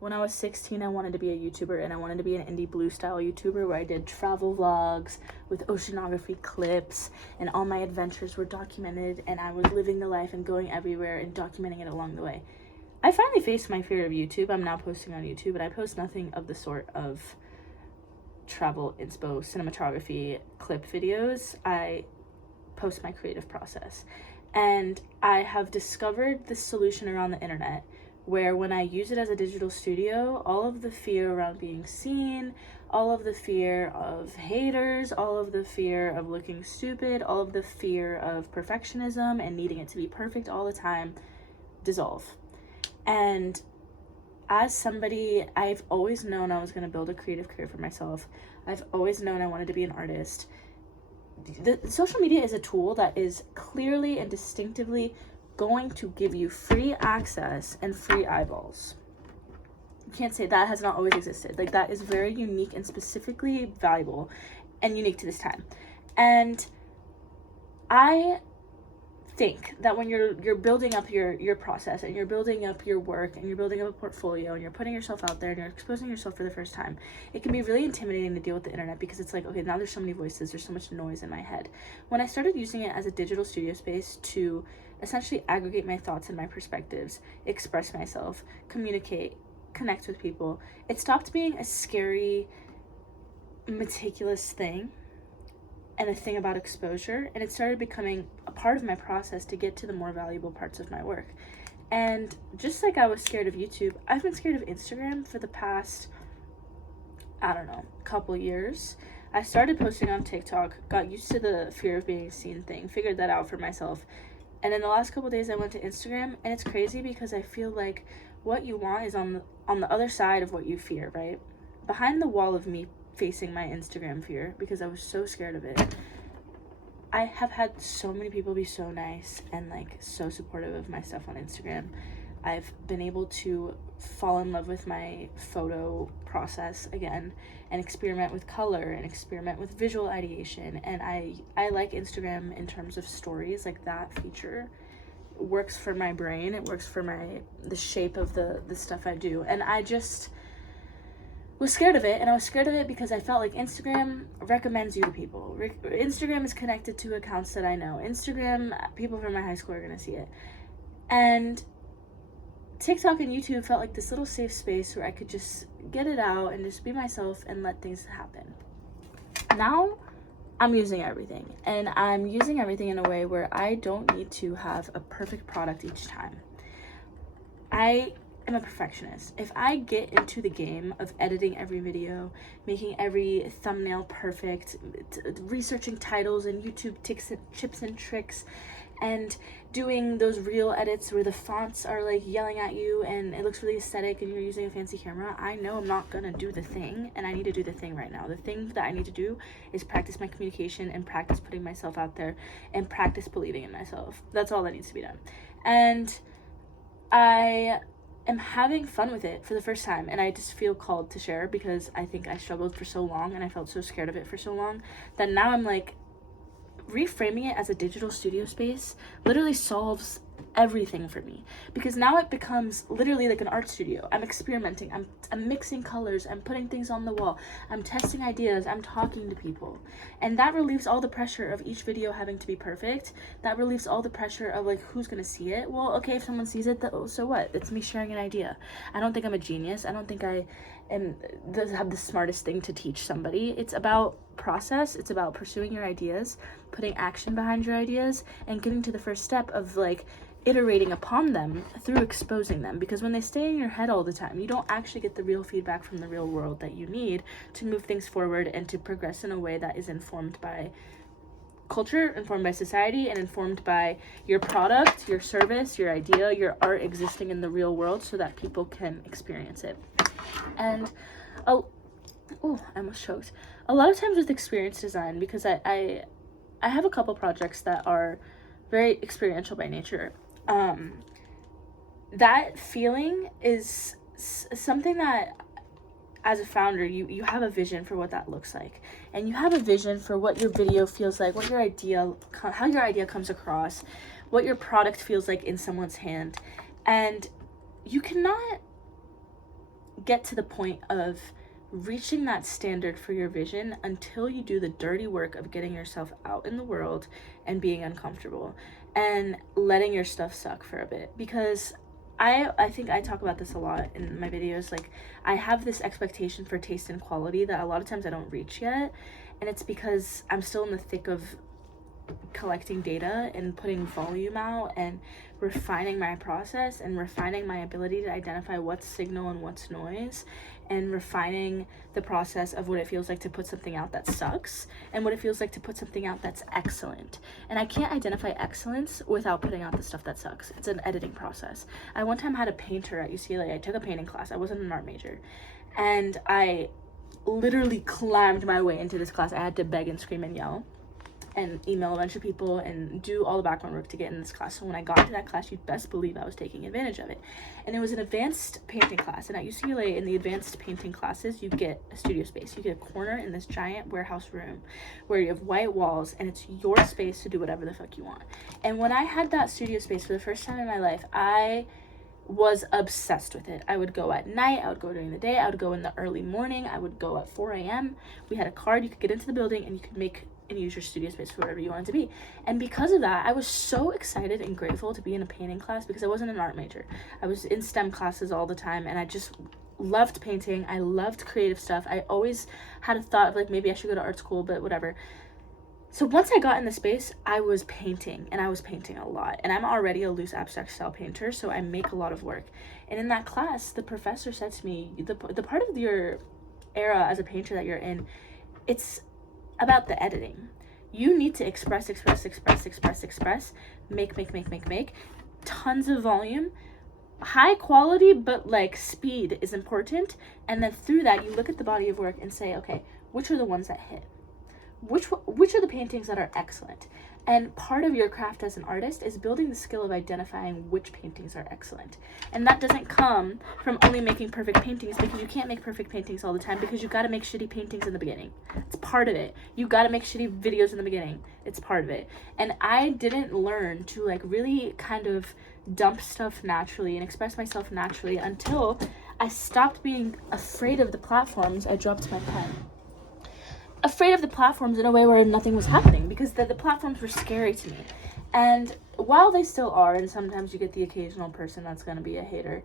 When I was 16, I wanted to be a YouTuber, and I wanted to be an indie blue style YouTuber where I did travel vlogs with oceanography clips, and all my adventures were documented, and I was living the life and going everywhere and documenting it along the way. I finally faced my fear of YouTube. I'm now posting on YouTube, but I post nothing of the sort of travel inspo cinematography clip videos. I post my creative process. And I have discovered this solution around the internet where when I use it as a digital studio, all of the fear around being seen, all of the fear of haters, all of the fear of looking stupid, all of the fear of perfectionism and needing it to be perfect all the time dissolve. And as somebody, I've always known I was going to build a creative career for myself. I've always known I wanted to be an artist. The social media is a tool that is clearly and distinctively going to give you free access and free eyeballs. You can't say that has not always existed. Like, that is very unique and specifically valuable and unique to this time. And I think that when you're building up your process and you're building up your work and you're building up a portfolio and you're putting yourself out there and you're exposing yourself for the first time, it can be really intimidating to deal with the internet because it's like, okay, now there's so many voices, there's so much noise in my head. When I started using it as a digital studio space to essentially aggregate my thoughts and my perspectives, express myself, communicate, connect with people, it stopped being a scary, meticulous thing and a thing about exposure, and it started becoming a part of my process to get to the more valuable parts of my work. And just like I was scared of YouTube, I've been scared of Instagram for the past, I don't know, couple years. I started posting on TikTok, got used to the fear of being seen thing, figured that out for myself. And in the last couple days I went to Instagram, and it's crazy because I feel like what you want is on the other side of what you fear, right? Behind the wall of me facing my Instagram fear, because I was so scared of it, I have had so many people be so nice and like so supportive of my stuff on Instagram. I've been able to fall in love with my photo process again and experiment with color and experiment with visual ideation. And I like Instagram in terms of stories. Like, that feature works for my brain. It works for the shape of the stuff I do. And I just was scared of it, and I was scared of it because I felt like Instagram recommends you to people. Instagram is connected to accounts that I know. Instagram, people from my high school are gonna see it. And TikTok and YouTube felt like this little safe space where I could just get it out and just be myself and let things happen. Now, I'm using everything, and I'm using everything in a way where I don't need to have a perfect product each time. I am a perfectionist. If I get into the game of editing every video, making every thumbnail perfect, researching titles and YouTube tips and tricks, and doing those reel edits where the fonts are like yelling at you and it looks really aesthetic and you're using a fancy camera, I know I'm not gonna do the thing, and I need to do the thing right now. The thing that I need to do is practice my communication and practice putting myself out there and practice believing in myself. That's all that needs to be done. And I am having fun with it for the first time, and I just feel called to share because I think I struggled for so long and I felt so scared of it for so long that now I'm like, reframing it as a digital studio space literally solves everything for me, because now it becomes literally like an art studio. I'm experimenting, I'm mixing colors, I'm putting things on the wall, I'm testing ideas, I'm talking to people, and that relieves all the pressure of each video having to be perfect. That relieves all the pressure of like, who's gonna see it? Well, okay, if someone sees it, so what? It's me sharing an idea. I don't think I'm a genius. I don't think I have the smartest thing to teach somebody. It's about process. It's about pursuing your ideas, putting action behind your ideas, and getting to the first step of like iterating upon them through exposing them. Because when they stay in your head all the time, you don't actually get the real feedback from the real world that you need to move things forward and to progress in a way that is informed by culture, informed by society, and informed by your product, your service, your idea, your art existing in the real world so that people can experience it. And I almost choked. A lot of times with experience design, because I have a couple projects that are very experiential by nature, that feeling is something that, as a founder, you have a vision for what that looks like, and you have a vision for what your video feels like, what your idea, how your idea comes across, what your product feels like in someone's hand. And you cannot get to the point of reaching that standard for your vision until you do the dirty work of getting yourself out in the world and being uncomfortable and letting your stuff suck for a bit. Because I think I talk about this a lot in my videos. Like, I have this expectation for taste and quality that a lot of times I don't reach yet, and it's because I'm still in the thick of collecting data and putting volume out and refining my process and refining my ability to identify what's signal and what's noise, and refining the process of what it feels like to put something out that sucks and what it feels like to put something out that's excellent. And I can't identify excellence without putting out the stuff that sucks. It's an editing process. I one time had a painter at UCLA. I took a painting class. I wasn't an art major, and I literally climbed my way into this class. I had to beg and scream and yell and email a bunch of people and do all the background work to get in this class. So when I got into that class, you'd best believe I was taking advantage of it. And it was an advanced painting class. And at UCLA, in the advanced painting classes, you get a studio space. You get a corner in this giant warehouse room where you have white walls, and it's your space to do whatever the fuck you want. And when I had that studio space for the first time in my life, I was obsessed with it. I would go at night, I would go during the day, I would go in the early morning, I would go at 4 a.m. We had a card, you could get into the building and you could make and use your studio space for whatever you wanted to be. And because of that, I was so excited and grateful to be in a painting class, because I wasn't an art major. I was in STEM classes all the time, and I just loved painting. I loved creative stuff. I always had a thought of like, maybe I should go to art school, but whatever. So once I got in the space, I was painting, and I was painting a lot. And I'm already a loose abstract style painter, so I make a lot of work. And in that class, the professor said to me, the part of your era as a painter that you're in, it's about the editing. You need to express, make, tons of volume, high quality, but like speed is important. And then through that, you look at the body of work and say, okay, which are the ones that hit? Which are the paintings that are excellent? And part of your craft as an artist is building the skill of identifying which paintings are excellent. And that doesn't come from only making perfect paintings, because you can't make perfect paintings all the time, because you got to make shitty paintings in the beginning. It's part of it. You got to make shitty videos in the beginning. It's part of it. And I didn't learn to like really kind of dump stuff naturally and express myself naturally until I stopped being afraid of the platforms. I dropped my pen. Afraid of the platforms in a way where nothing was happening, because the platforms were scary to me. And while they still are, and sometimes you get the occasional person that's going to be a hater,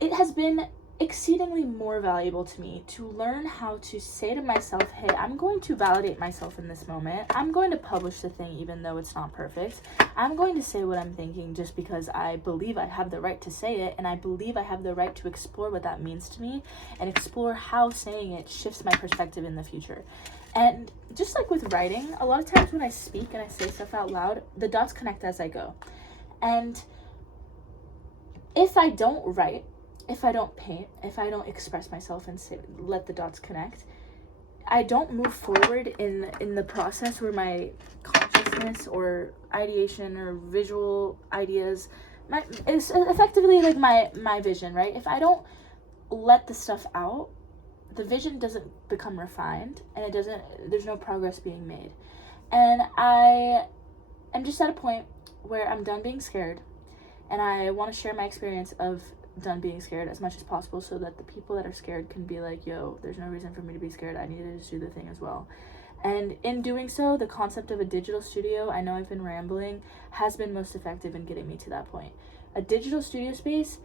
it has been exceedingly more valuable to me to learn how to say to myself, hey, I'm going to validate myself in this moment. I'm going to publish the thing even though it's not perfect. I'm going to say what I'm thinking just because I believe I have the right to say it, and I believe I have the right to explore what that means to me and explore how saying it shifts my perspective in the future. And just like with writing, a lot of times when I speak and I say stuff out loud, the dots connect as I go. And if I don't write, if I don't paint, if I don't express myself and let the dots connect, I don't move forward in the process where my consciousness or ideation or visual ideas is effectively like my vision, right? If I don't let the stuff out, the vision doesn't become refined, and there's no progress being made. And I am just at a point where I'm done being scared, and I want to share my experience of done being scared as much as possible, so that the people that are scared can be like, yo, there's no reason for me to be scared. I need to just do the thing as well. And in doing so, the concept of a digital studio, I know I've been rambling, has been most effective in getting me to that point. A digital studio space,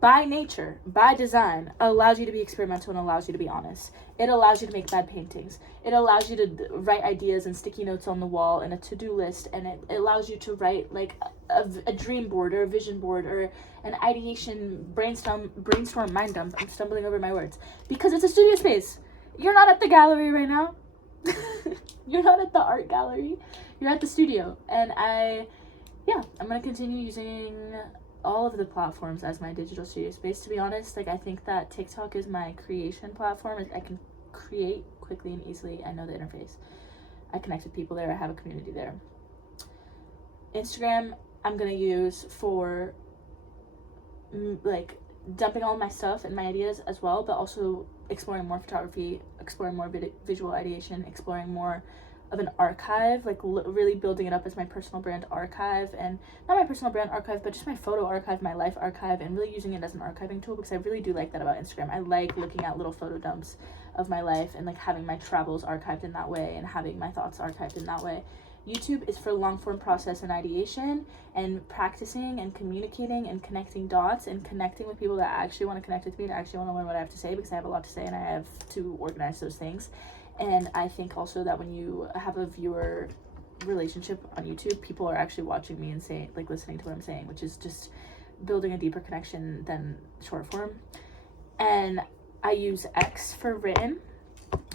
by nature, by design, allows you to be experimental and allows you to be honest. It allows you to make bad paintings. It allows you to write ideas and sticky notes on the wall and a to-do list, and it allows you to write like a dream board or a vision board or an ideation brainstorm mind dump. I'm stumbling over my words because it's a studio space. You're not at the gallery right now. You're not at the art gallery. You're at the studio. And I'm gonna continue using all of the platforms as my digital studio space. To be honest, like, I think that TikTok is my creation platform. I can create quickly and easily. I know the interface. I connect with people there. I have a community there. Instagram, I'm gonna use for like dumping all my stuff and my ideas as well, but also exploring more photography, exploring more visual ideation, exploring more of an archive, like really building it up as my personal brand archive, and not my personal brand archive, but just my photo archive, my life archive, and really using it as an archiving tool, because I really do like that about Instagram. I like looking at little photo dumps of my life and like having my travels archived in that way and having my thoughts archived in that way. YouTube is for long form process and ideation and practicing and communicating and connecting dots and connecting with people that actually want to connect with me and actually want to learn what I have to say, because I have a lot to say and I have to organize those things. And I think also that when you have a viewer relationship on YouTube, people are actually watching me and saying, like, listening to what I'm saying, which is just building a deeper connection than short form. And I use X for written,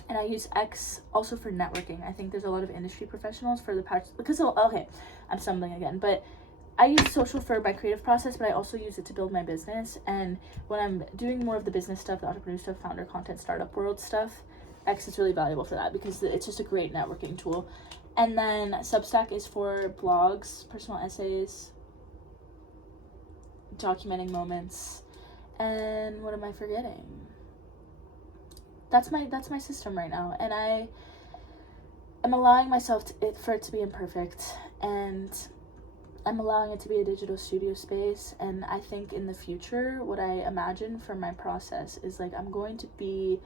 and I use X also for networking. I think there's a lot of industry professionals for the past, because, okay, I'm stumbling again, but I use social for my creative process, but I also use it to build my business. And when I'm doing more of the business stuff, the entrepreneur stuff, founder content, startup world stuff, X is really valuable for that because it's just a great networking tool. And then Substack is for blogs, personal essays, documenting moments, and what am I forgetting? That's my system right now, and I'm allowing myself for it to be imperfect, and I'm allowing it to be a digital studio space. And I think in the future, what I imagine for my process is like I'm going to be,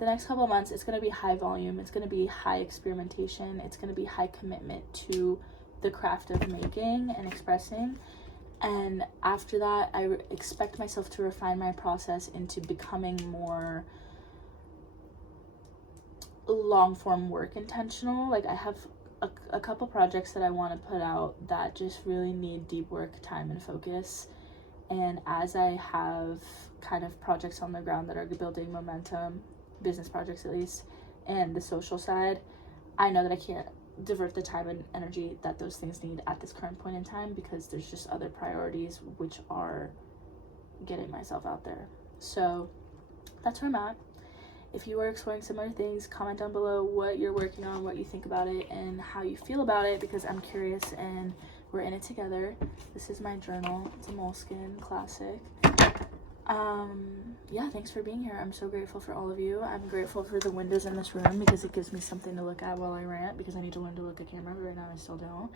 the next couple of months, it's going to be high volume, it's going to be high experimentation, it's going to be high commitment to the craft of making and expressing. And after that, I expect myself to refine my process into becoming more long form work intentional. Like I have a couple projects that I want to put out that just really need deep work, time, and focus. And as I have kind of projects on the ground that are building momentum, business projects at least, and the social side, I know that I can't divert the time and energy that those things need at this current point in time, because there's just other priorities, which are getting myself out there. So that's where I'm at. If you are exploring similar things, comment down below what you're working on, what you think about it, and how you feel about it, because I'm curious and we're in it together. This is my journal. It's a Moleskine classic. Yeah, thanks for being here. I'm so grateful for all of you. I'm grateful for the windows in this room because it gives me something to look at while I rant, because I need to learn to look at camera, but right now I still don't.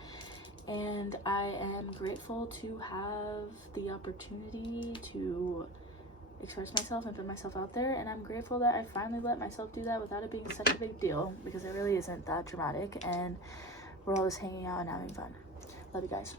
And I am grateful to have the opportunity to express myself and put myself out there, and I'm grateful that I finally let myself do that without it being such a big deal, because it really isn't that dramatic, and we're all just hanging out and having fun. Love you guys.